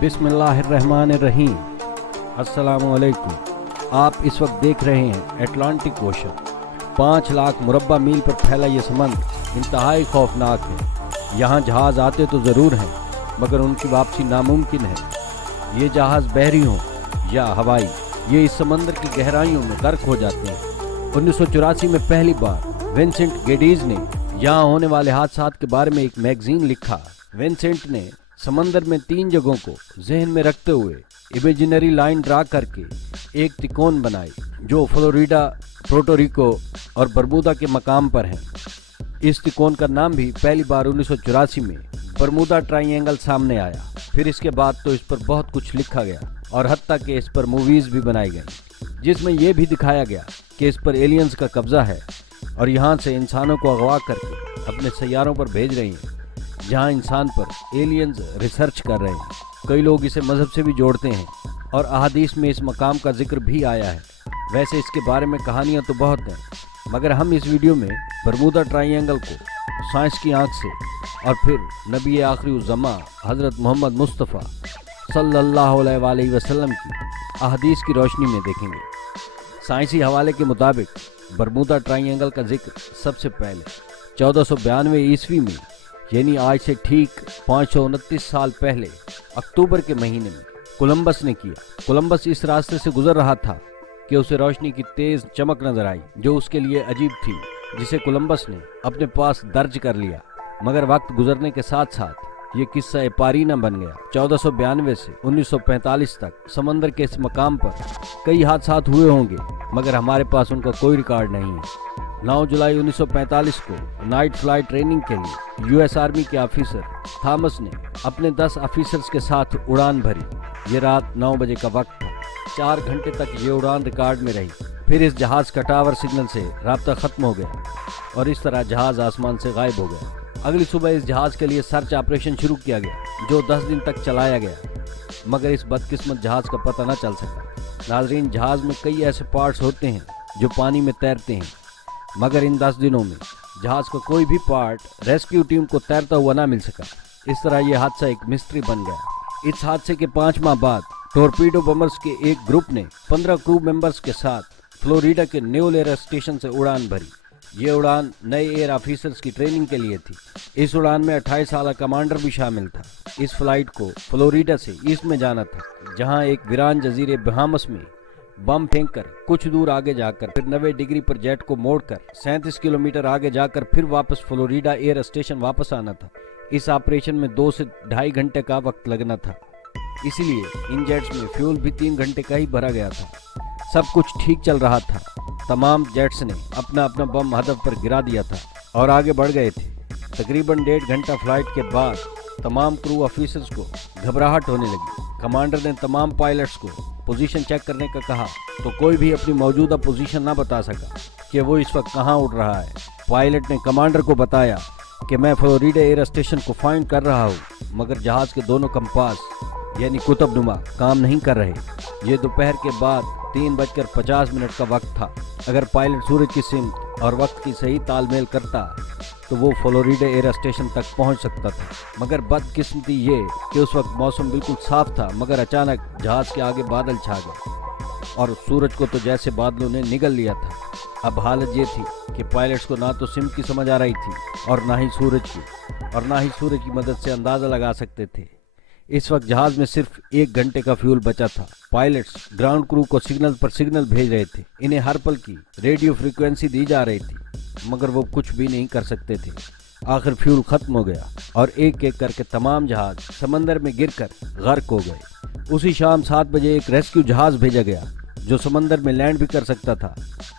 बिस्मिल्लाहिर्रहमानिर्रहीम। अस्सलामुअलैकुम। आप इस वक्त देख रहे हैं एटलांटिक ओशन। 5 लाख मुरब्बा मील पर फैला ये समंदर इंतहाई खौफनाक है। यहाँ जहाज़ आते तो ज़रूर हैं, मगर उनकी वापसी नामुमकिन है। ये जहाज़ बहरी हों या हवाई, ये इस समंदर की गहराइयों में गर्क हो जाते हैं। 1984 में पहली बार विंसेंट गेडीज ने यहाँ होने वाले हादसात के बारे में एक मैगजीन लिखा। विंसेंट ने समंदर में 3 जगहों को जहन में रखते हुए इमेजिनरी लाइन ड्रा करके एक तिकोन बनाई जो फ्लोरिडा, पोर्टो रिको और बरमूदा के मकाम पर हैं। इस तिकोन का नाम भी पहली बार 1984 में बरमूदा ट्राइएंगल सामने आया। फिर इसके बाद तो इस पर बहुत कुछ लिखा गया और हत्ता कि इस पर मूवीज़ भी बनाई गई, जिसमें यह भी दिखाया गया कि इस पर एलियंस का कब्जा है और यहाँ से इंसानों को अगवा करके अपने सैयारों पर भेज रही हैं, जहाँ इंसान पर एलियंस रिसर्च कर रहे हैं। कई लोग इसे मज़हब से भी जोड़ते हैं और अहादीस में इस मकाम का जिक्र भी आया है। वैसे इसके बारे में कहानियाँ तो बहुत हैं, मगर हम इस वीडियो में बरमूदा ट्राइएंगल को साइंस की आंख से और फिर नबी आखिरी उज़्ज़मा हज़रत मोहम्मद मुस्तफ़ा सल्लल्लाहु अलैहि वसल्लम की अहादीस की रोशनी में देखेंगे। साइंसी हवाले के मुताबिक बरमूदा ट्राइएंगल का जिक्र सबसे पहले 1492 ईस्वी में, यानी आज से ठीक 529 साल पहले अक्टूबर के महीने में कोलंबस ने किया। कोलंबस इस रास्ते से गुजर रहा था कि उसे रोशनी की तेज चमक नजर आई, जो उसके लिए अजीब थी, जिसे कोलंबस ने अपने पास दर्ज कर लिया। मगर वक्त गुजरने के साथ साथ ये किस्सा पारीना बन गया। 1492 से 1945 तक समंदर के इस मकाम पर कई हादसात हुए होंगे, मगर हमारे पास उनका कोई रिकॉर्ड नहीं है। 9 जुलाई 1945 को नाइट फ्लाइट ट्रेनिंग के लिए यूएस आर्मी के ऑफिसर थॉमस ने अपने 10 ऑफिसर्स के साथ उड़ान भरी। ये रात 9 बजे का वक्त था। 4 घंटे तक ये उड़ान रिकॉर्ड में रही। फिर इस जहाज़ का टावर सिग्नल से राब्ता खत्म हो गया और इस तरह जहाज़ आसमान से गायब हो गया। अगली सुबह इस जहाज़ के लिए सर्च ऑपरेशन शुरू किया गया, जो 10 दिन तक चलाया गया, मगर इस बदकिस्मत जहाज़ का पता न चल सका। नाज़रीन, जहाज़ में कई ऐसे पार्ट्स होते हैं जो पानी में तैरते हैं, मगर इन 10 दिनों में जहाज़ का कोई भी पार्ट रेस्क्यू टीम को तैरता हुआ ना मिल सका। इस तरह यह हादसा एक मिस्ट्री बन गया। इस हादसे के 5 माह बाद टॉर्पीडो बमर्स के एक ग्रुप ने 15 क्रू मेंबर्स के साथ फ्लोरिडा के न्यूल एयर स्टेशन से उड़ान भरी। ये उड़ान नए एयर ऑफिसर्स की ट्रेनिंग के लिए थी। इस उड़ान में 28 साल कमांडर भी शामिल था। इस फ्लाइट को फ्लोरिडा से ईस्ट में जाना था, जहां एक वीरान जजीरे बहामस में बम फेंककर कुछ दूर आगे जाकर फिर 90 डिग्री पर जेट को मोड़कर 37 किलोमीटर आगे जाकर फिर वापस फ्लोरिडा एयर स्टेशन वापस आना था। इस ऑपरेशन में 2 से ढाई घंटे का वक्त लगना था, इसीलिए इन जेट्स में फ्यूल भी 3 घंटे का ही भरा गया था। सब कुछ ठीक चल रहा था। तमाम जेट्स ने अपना अपना बम हदफ पर गिरा दिया था और आगे बढ़ गए थे। तकरीबन 1.5 घंटा फ्लाइट के बाद तमाम क्रू ऑफिसर्स को घबराहट होने लगी। कमांडर ने तमाम पायलट्स को पोजीशन चेक करने का कहा, तो कोई भी अपनी मौजूदा पोजीशन ना बता सका कि वो इस वक्त कहाँ उड़ रहा है। पायलट ने कमांडर को बताया कि मैं फ्लोरिडा एयर स्टेशन को फाइंड कर रहा हूँ, मगर जहाज़ के दोनों कंपास यानी कुतुबनुमा काम नहीं कर रहे। ये दोपहर के बाद 3:50 का वक्त था। अगर पायलट सूरज की सिमत और वक्त की सही तालमेल करता तो वो फ्लोरिडा एयर स्टेशन तक पहुंच सकता था। मगर बदकिस्मती ये कि उस वक्त मौसम बिल्कुल साफ था, मगर अचानक जहाज़ के आगे बादल छा गए और सूरज को तो जैसे बादलों ने निगल लिया था। अब हालत ये थी कि पायलट्स को ना तो सिमत की समझ आ रही थी और ना ही सूरज की, और ना ही सूरज की मदद से अंदाज़ा लगा सकते थे। इस वक्त जहाज़ में सिर्फ 1 घंटे का फ्यूल बचा था। पायलट्स ग्राउंड क्रू को सिग्नल पर सिग्नल भेज रहे थे। इन्हें हर पल की रेडियो फ्रीक्वेंसी दी जा रही थी, मगर वो कुछ भी नहीं कर सकते थे। आखिर फ्यूल खत्म हो गया और एक एक करके तमाम जहाज समंदर में गिरकर गर्क हो गए। उसी शाम 7 बजे एक रेस्क्यू जहाज भेजा गया जो समंदर में लैंड भी कर सकता था।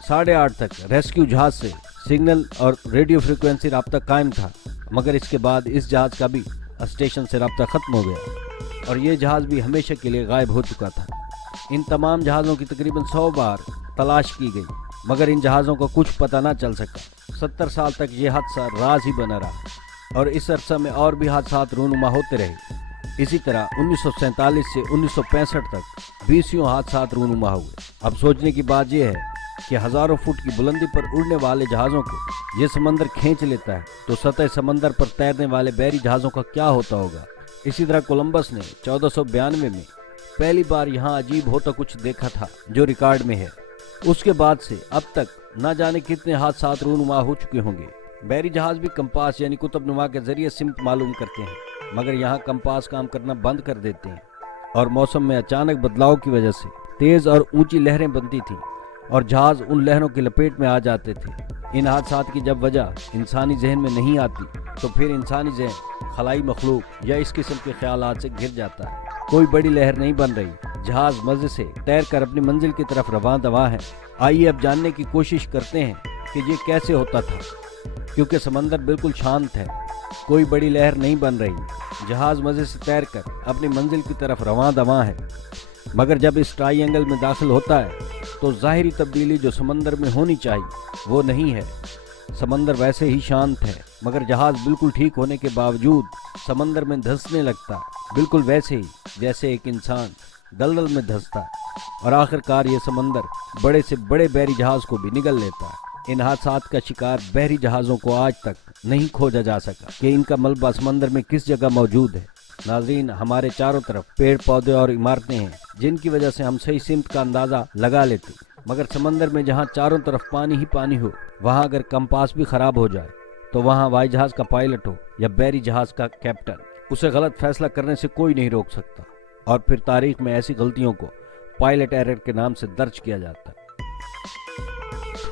8:30 तक रेस्क्यू जहाज से सिग्नल और रेडियो फ्रीक्वेंसी राब्ता कायम था, मगर इसके बाद इस जहाज का भी स्टेशन से राब्ता खत्म हो गया और ये जहाज़ भी हमेशा के लिए गायब हो चुका था। इन तमाम जहाज़ों की तकरीबन 100 बार तलाश की गई, मगर इन जहाज़ों का कुछ पता ना चल सका। 70 साल तक ये हादसा राज ही बना रहा और इस अरसा में और भी हादसात रूनुमा होते रहे। इसी तरह 1947 से 1965 तक 20 हादसात रूनुमा हुए। अब सोचने की बात यह है कि हज़ारों फुट की बुलंदी पर उड़ने वाले जहाज़ों को ये समंदर खींच लेता है, तो सतह समंदर पर तैरने वाले बहरी जहाज़ों का क्या होता होगा। इसी तरह कोलंबस ने 1492 में पहली बार यहाँ अजीब होता कुछ देखा था जो रिकॉर्ड में है। उसके बाद से अब तक न जाने कितने हादसा रूनुमा हो चुके होंगे। बहरी जहाज भी कंपास यानी कुतुबनुमा के जरिए सिमत मालूम करते हैं, मगर यहाँ कंपास काम करना बंद कर देते हैं और मौसम में अचानक बदलाव की वजह से तेज और ऊंची लहरें बनती थीं और जहाज उन लहरों की लपेट में आ जाते थे। इन हादसात की जब वजह इंसानी जहन में नहीं आती तो फिर इंसानी जहन खलाई मखलूक या इस किस्म के ख्यालात से घिर जाता है। कोई बड़ी लहर नहीं बन रही, जहाज मजे से तैर कर अपनी मंजिल की तरफ रवां दवा है। आइए अब जानने की कोशिश करते हैं कि ये कैसे होता था। क्योंकि समंदर बिल्कुल शांत है, कोई बड़ी लहर नहीं बन रही, जहाज मजे से तैर कर अपनी मंजिल की तरफ रवां दवा है। मगर जब इस ट्रायंगल में दाखिल होता है तो ज़ाहिरी तब्दीली जो समंदर में होनी चाहिए वो नहीं है। समंदर वैसे ही शांत है, मगर जहाज बिल्कुल ठीक होने के बावजूद समंदर में धंसने लगता है, बिल्कुल वैसे ही जैसे एक इंसान दलदल में धंसता है। और आखिरकार ये समंदर बड़े से बड़े बहरी जहाज को भी निगल लेता है। इन हादसात का शिकार बहरी जहाज़ों को आज तक नहीं खोजा जा सका कि इनका मलबा समंदर में किस जगह मौजूद है। नाज़रीन, हमारे चारों तरफ पेड़ पौधे और इमारतें हैं जिनकी वजह से हम सही सिमत का अंदाज़ा लगा लेते, मगर समंदर में जहाँ चारों तरफ पानी ही पानी हो, वहाँ अगर कंपास भी ख़राब हो जाए तो वहाँ हवाई जहाज़ का पायलट हो या बहरी जहाज़ का कैप्टन, उसे गलत फैसला करने से कोई नहीं रोक सकता। और फिर तारीख में ऐसी गलतियों को पायलट एरर के नाम से दर्ज किया जाता है।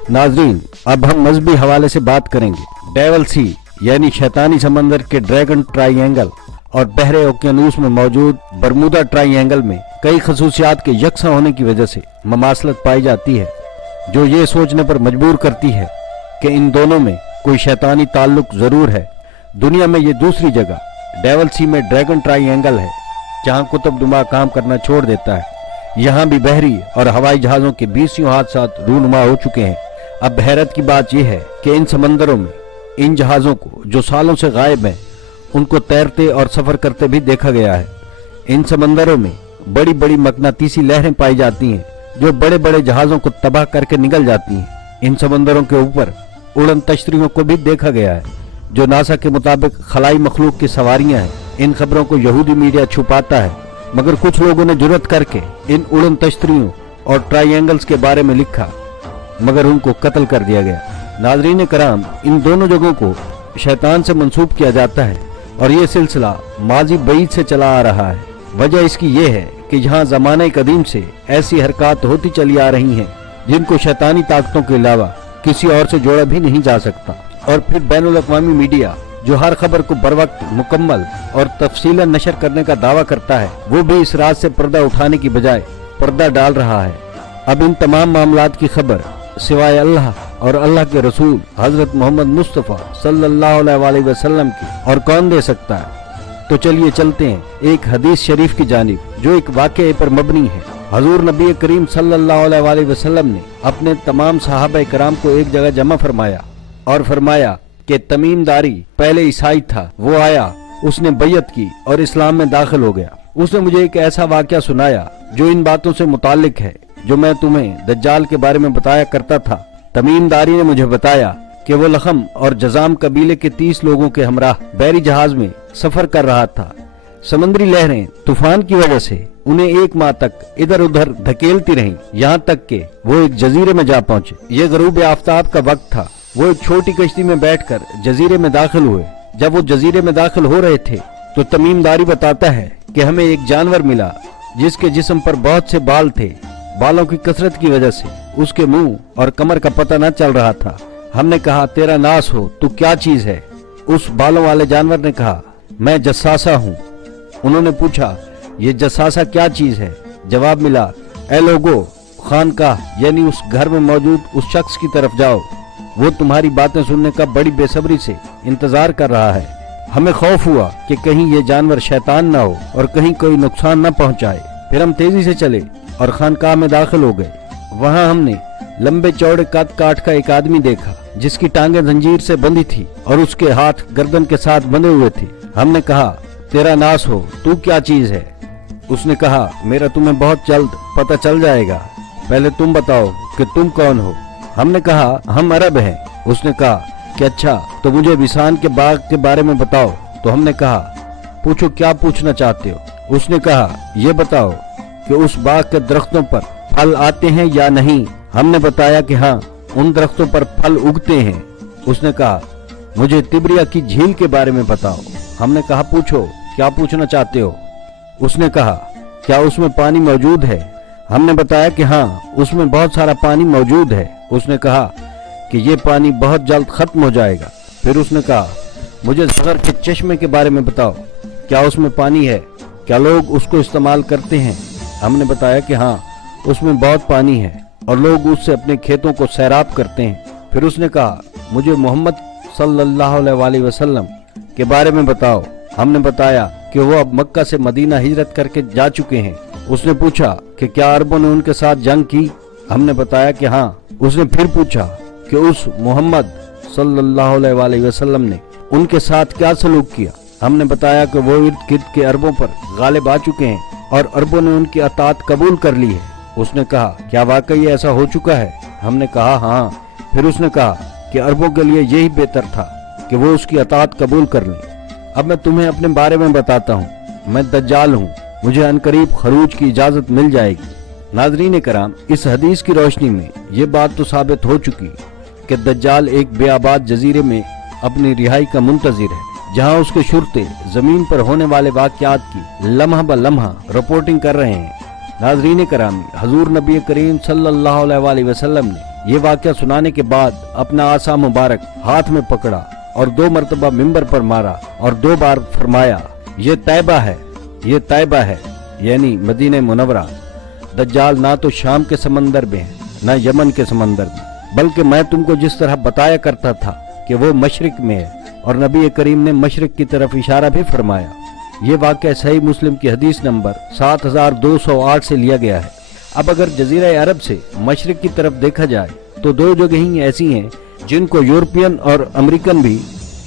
नाज़रीन, अब हम मजहबी हवाले से बात करेंगे। डेवल सी यानी शैतानी समंदर के ड्रैगन ट्राइएंगल और बहरे ओकियानूस में मौजूद बरमूदा ट्राइएंगल में कई खसूसियात के यकसा होने की वजह से ममासलत पाई जाती है, जो ये सोचने पर मजबूर करती है कि इन दोनों में कोई शैतानी ताल्लुक जरूर है। दुनिया में ये दूसरी जगह डेवल सी में ड्रैगन ट्राइएंगल है जहाँ कुतुबनुमा काम करना छोड़ देता है। यहाँ भी बहरी और हवाई जहाज़ों के 20 हादसात रूनुमा हो चुके हैं। अब हैरत की बात यह है कि इन समंदरों में इन जहाज़ों को जो सालों से गायब हैं उनको तैरते और सफ़र करते भी देखा गया है। इन समंदरों में बड़ी बड़ी मकनातीसी लहरें पाई जाती हैं जो बड़े बड़े जहाज़ों को तबाह करके निकल जाती हैं। इन समंदरों के ऊपर उड़न तश्तरियों को भी देखा गया है जो नासा के मुताबिक खलाई मखलूक की सवारियां हैं। इन खबरों को यहूदी मीडिया छुपाता है, मगर कुछ लोगों ने जुर्रत करके इन उड़न तश्तरियों और ट्राइएंगल्स के बारे में लिखा, मगर उनको कत्ल कर दिया गया। नाज़रीन कराम, इन दोनों जगहों को शैतान से मंसूब किया जाता है और ये सिलसिला माजी बईद से चला आ रहा है। वजह इसकी ये है कि यहाँ ज़माने कदीम से ऐसी हरकत होती चली आ रही हैं जिनको शैतानी ताकतों के अलावा किसी और से जोड़ा भी नहीं जा सकता। और फिर बैनुल अक़वामी मीडिया जो हर खबर को बर वक्त मुकम्मल और तफसीलन नशर करने का दावा करता है, वो भी इस रात से पर्दा उठाने की बजाय पर्दा डाल रहा है। अब इन तमाम मामलात की खबर सिवाय अल्लाह और अल्लाह के रसूल हजरत मोहम्मद मुस्तफ़ा सल्लल्लाहु अलैहि वसल्लम की और कौन दे सकता है। तो चलिए चलते हैं एक हदीस शरीफ की जानिब जो एक वाक़ये पर मबनी है। हजूर नबी करीम सल्लल्लाहु अलैहि वसल्लम ने अपने तमाम सहाबा कराम को एक जगह जमा फरमाया और फरमाया कि तमीमदारी पहले ईसाई था, वो आया, उसने बैयत की और इस्लाम में दाखिल हो गया। उसने मुझे एक ऐसा वाक़या सुनाया जो इन बातों से मुताल्लिक है जो मैं तुम्हें दज्जाल के बारे में बताया करता था। तमीमदारी ने मुझे बताया कि वो लखम और जजाम कबीले के 30 लोगों के हमराह बहरी जहाज में सफर कर रहा था। समुद्री लहरें तूफान की वजह से उन्हें 1 माह तक इधर उधर धकेलती रहीं, यहाँ तक कि वो एक जजीरे में जा पहुंचे। ये गरूब आफ्ताब का वक्त था। वो एक छोटी कश्ती में बैठकर जजीरे में दाखिल हुए। जब वो जजीरे में दाखिल हो रहे थे तो तमीमदारी बताता है कि हमें एक जानवर मिला जिसके जिस्म पर बहुत से बाल थे। बालों की कसरत की वजह से उसके मुंह और कमर का पता न चल रहा था। हमने कहा, तेरा नास हो, तू क्या चीज है? उस बालों वाले जानवर ने कहा, मैं जस्सासा हूँ। उन्होंने पूछा, ये जस्सासा क्या चीज है? जवाब मिला, ए लोगो, खानकाह यानी उस घर में मौजूद उस शख्स की तरफ जाओ, वो तुम्हारी बातें सुनने का बड़ी बेसब्री से इंतजार कर रहा है। हमें खौफ हुआ कि कहीं ये जानवर शैतान न हो और कहीं कोई नुकसान न पहुंचाए। फिर हम तेजी से चले और खानकाह में दाखिल हो गए। वहां हमने लंबे चौड़े कद काठ का एक आदमी देखा जिसकी टांगें जंजीर से बंधी थी और उसके हाथ गर्दन के साथ बंधे हुए थे। हमने कहा, तेरा नास हो, तू क्या चीज है? उसने कहा, मेरा तुम्हें बहुत जल्द पता चल जाएगा, पहले तुम बताओ कि तुम कौन हो। हमने कहा, हम अरब हैं। उसने कहा कि अच्छा, तो मुझे विसान के बाग के बारे में बताओ। तो हमने कहा, पूछो क्या पूछना चाहते हो। उसने कहा, ये बताओ कि उस बाग के दरख्तों पर फल आते हैं या नहीं। हमने बताया कि हाँ, उन दरख्तों पर फल उगते हैं। उसने कहा, मुझे तिब्रिया की झील के बारे में बताओ। हमने कहा, पूछो क्या पूछना चाहते हो। उसने कहा, क्या उसमें पानी मौजूद है। हमने बताया कि हाँ, उसमें बहुत सारा पानी मौजूद है। उसने कहा कि ये पानी बहुत जल्द खत्म हो जाएगा। फिर उसने कहा, मुझे ज़गर के चश्मे के बारे में बताओ, क्या उसमें पानी है, क्या लोग उसको इस्तेमाल करते हैं। हमने बताया कि हाँ, उसमें बहुत पानी है और लोग उससे अपने खेतों को सैराब करते हैं। फिर उसने कहा, मुझे मोहम्मद सल्लल्लाहु अलैहि वसल्लम के बारे में बताओ। हमने बताया कि वो अब मक्का से मदीना हिजरत करके जा चुके हैं। उसने पूछा कि क्या अरबों ने उनके साथ जंग की। हमने बताया कि हाँ। उसने फिर पूछा कि उस मोहम्मद सल्लल्लाहु अलैहि वसल्लम ने उनके साथ क्या सलूक किया। हमने बताया कि वो इर्द गिर्द के अरबों पर गालिब आ चुके हैं और अरबों ने उनकी अतात कबूल कर ली है। उसने कहा, क्या वाकई ऐसा हो चुका है। हमने कहा हाँ। फिर उसने कहा कि अरबों के लिए यही बेहतर था कि वो उसकी अतात कबूल कर लें। अब मैं तुम्हें अपने बारे में बताता हूँ। मैं दज्जाल हूँ, मुझे अनकरीब खरूज की इजाजत मिल जाएगी। नाज़रीन कराम, इस हदीस की रोशनी में ये बात तो साबित हो चुकी कि दज्जाल एक बेआबाद जजीरे में अपनी रिहाई का मुंतजिर है, जहाँ उसके शुरते जमीन पर होने वाले वाक़यात की लम्हा ब लम्हा रिपोर्टिंग कर रहे हैं। नाज़रीन करामी, हजूर नबी करीम सल्लल्लाहु अलैहि वसल्लम ने ये वाक़या सुनाने के बाद अपना आसा मुबारक हाथ में पकड़ा और 2 मरतबा मिंबर पर मारा और 2 बार फरमाया, ये तैबा है, ये तैबा है, यानी मदीने मुनव्वरा। दज्जाल ना तो शाम के समंदर में है, ना यमन के समंदर में, बल्कि मैं तुमको जिस तरह बताया करता था कि वो मशरिक में है, और नबी करीम ने मशरिक की तरफ इशारा भी फरमाया। ये वाक़या सही मुस्लिम की हदीस नंबर 7208 से लिया गया है। अब अगर जजीरा अरब से मशरिक की तरफ देखा जाए तो 2 जगह ही ऐसी हैं जिनको यूरोपियन और अमेरिकन भी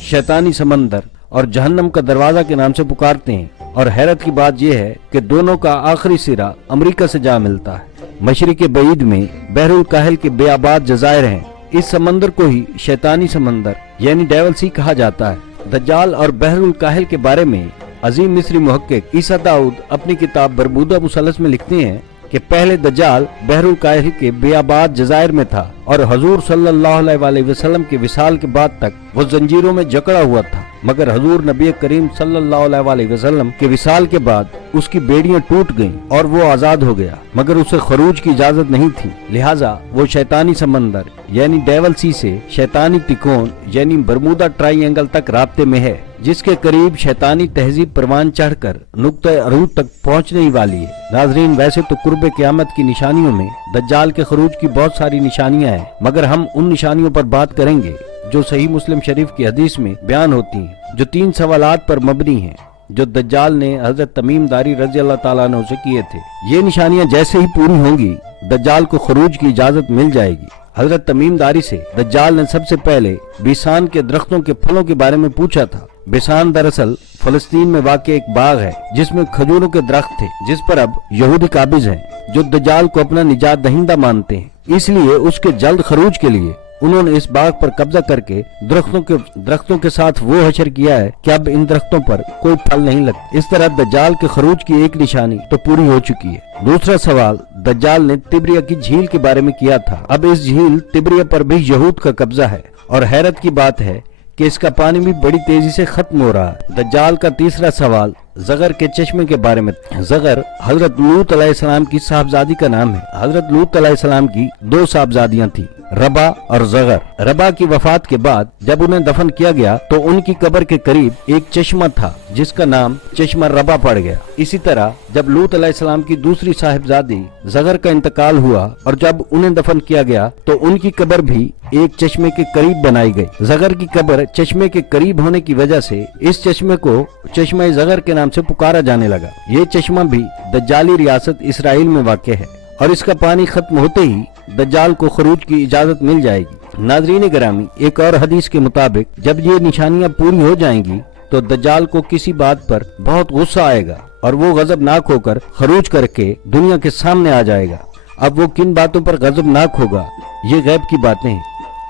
शैतानी समंदर और जहन्नम का दरवाजा के नाम से पुकारते हैं। और हैरत की बात यह है कि दोनों का आखिरी सिरा अमेरिका से जा मिलता है। मशरिक बईद में बहरुल काहिल के बेआबाद जजायर हैं। इस समंदर को ही शैतानी समंदर यानी डेविल सी कहा जाता है। दज्जाल और बहरुल काहिल के बारे में अजीम मिस्री मुहक्किक ईसा दाऊद अपनी किताब बरमूदा मुसलस में लिखते हैं कि पहले दज्जाल बहरुल काहिल के बेआबाद जजायर में था और हजूर सल्लल्लाहु अलैहि वसल्लम के विसाल के बाद तक वो जंजीरों में जकड़ा हुआ था, मगर हजूर नबी करीम सल्लल्लाहु अलैहि वसल्लम के विसाल के बाद उसकी बेड़ियां टूट गईं और वो आजाद हो गया, मगर उसे खरूज की इजाजत नहीं थी। लिहाजा वो शैतानी समंदर यानी डेविल सी से शैतानी तिकोन यानी बरमूदा ट्राइएंगल तक राब्ते में है, जिसके करीब शैतानी तहजीब परवान चढ़कर नुक्ते अरूज तक पहुंचने ही वाली है। नाजरीन, वैसे तो कुर्ब क़यामत की निशानियों में दज्जाल के खरूज की बहुत सारी निशानियां हैं, मगर हम उन निशानियों पर बात करेंगे जो सही मुस्लिम शरीफ की हदीस में बयान होती हैं, जो 3 सवालात पर मबनी हैं जो दज्जाल ने हजरत तमीम दारी रज़ी अल्लाह ताला अन्हु से किए थे। ये निशानियां जैसे ही पूरी होंगी दज्जाल को खरूज की इजाजत मिल जाएगी। हजरत तमीम दारी से दज्जाल ने सबसे पहले बिसान के दरख्तों के फलों के बारे में पूछा था। बिसान दरअसल फलस्तीन में वाक़ एक बाग है जिसमें खजूरों के दरख्त थे, जिस पर अब यहूदी काबिज हैं, जो दज्जाल को अपना निजात दहिंदा मानते हैं। इसलिए उसके जल्द खरूज के लिए उन्होंने इस बाग पर कब्जा करके दरख्तों के साथ वो हशर किया है कि अब इन दरख्तों पर कोई फल नहीं लगता। इस तरह दज्जाल के खरूज की एक निशानी तो पूरी हो चुकी है। दूसरा सवाल दज्जाल ने तिब्रिया की झील के बारे में किया था। अब इस झील तिब्रिया पर भी यहूद का कब्जा है और हैरत की बात है कि इसका पानी भी बड़ी तेजी से खत्म हो रहा है। दज्जाल का तीसरा सवाल ज़गर के चश्मे के बारे में। ज़गर हजरत लूत अलैहिस्सलाम की साहबजादी का नाम है। हजरत लूत अलैहिस्सलाम की 2 साहबजादियां थी, रबा और ज़गर। रबा की वफात के बाद जब उन्हें दफन किया गया तो उनकी कब्र के करीब एक चश्मा था जिसका नाम चश्मा रबा पड़ गया। इसी तरह जब लूत अलैहिस्सलाम की दूसरी साहिबजादी ज़गर का इंतकाल हुआ और जब उन्हें दफन किया गया तो उनकी कब्र भी एक चश्मे के करीब बनाई गई। ज़गर की कब्र चश्मे के करीब होने की वजह से इस चश्मे को चश्मा ज़गर के नाम से पुकारा जाने लगा। ये चश्मा भी दज्जाली रियासत इसराइल में वाक़ है और इसका पानी खत्म होते ही दज्जाल को खरूज की इजाजत मिल जाएगी। नाजरीन गिरामी, एक और हदीस के मुताबिक जब ये निशानियां पूरी हो जाएंगी तो दज्जाल को किसी बात पर बहुत गुस्सा आएगा और वो गजबनाक होकर खरूज करके दुनिया के सामने आ जाएगा। अब वो किन बातों पर गजबनाक होगा ये गैब की बातें हैं।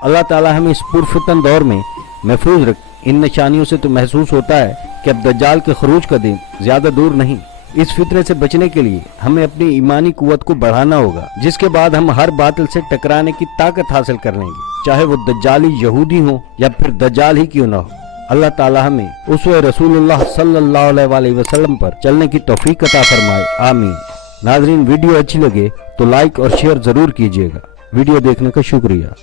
अल्लाह ताला हमें इस पुरफितन दौर में महफूज रख। इन निशानियों से तो महसूस होता है کہ اب दज्जाल के खरूज का दिन ज्यादा दूर नहीं। इस फितरे से बचने के लिए हमें अपनी ईमानी कुव्वत को बढ़ाना होगा, जिसके बाद हम हर बातिल से टकराने की ताकत हासिल कर लेंगे, चाहे वो दज्जाली यहूदी हो या फिर दज्जाल ही क्यों ना हो। अल्लाह ताला हमें उसवे रसूलुल्लाह सल्लल्लाहु अलैहि वसल्लम पर चलने की तौफीक अता फरमाए, आमीन। नाजरीन, वीडियो अच्छी लगे तो लाइक और शेयर जरूर कीजिएगा। वीडियो देखने का शुक्रिया।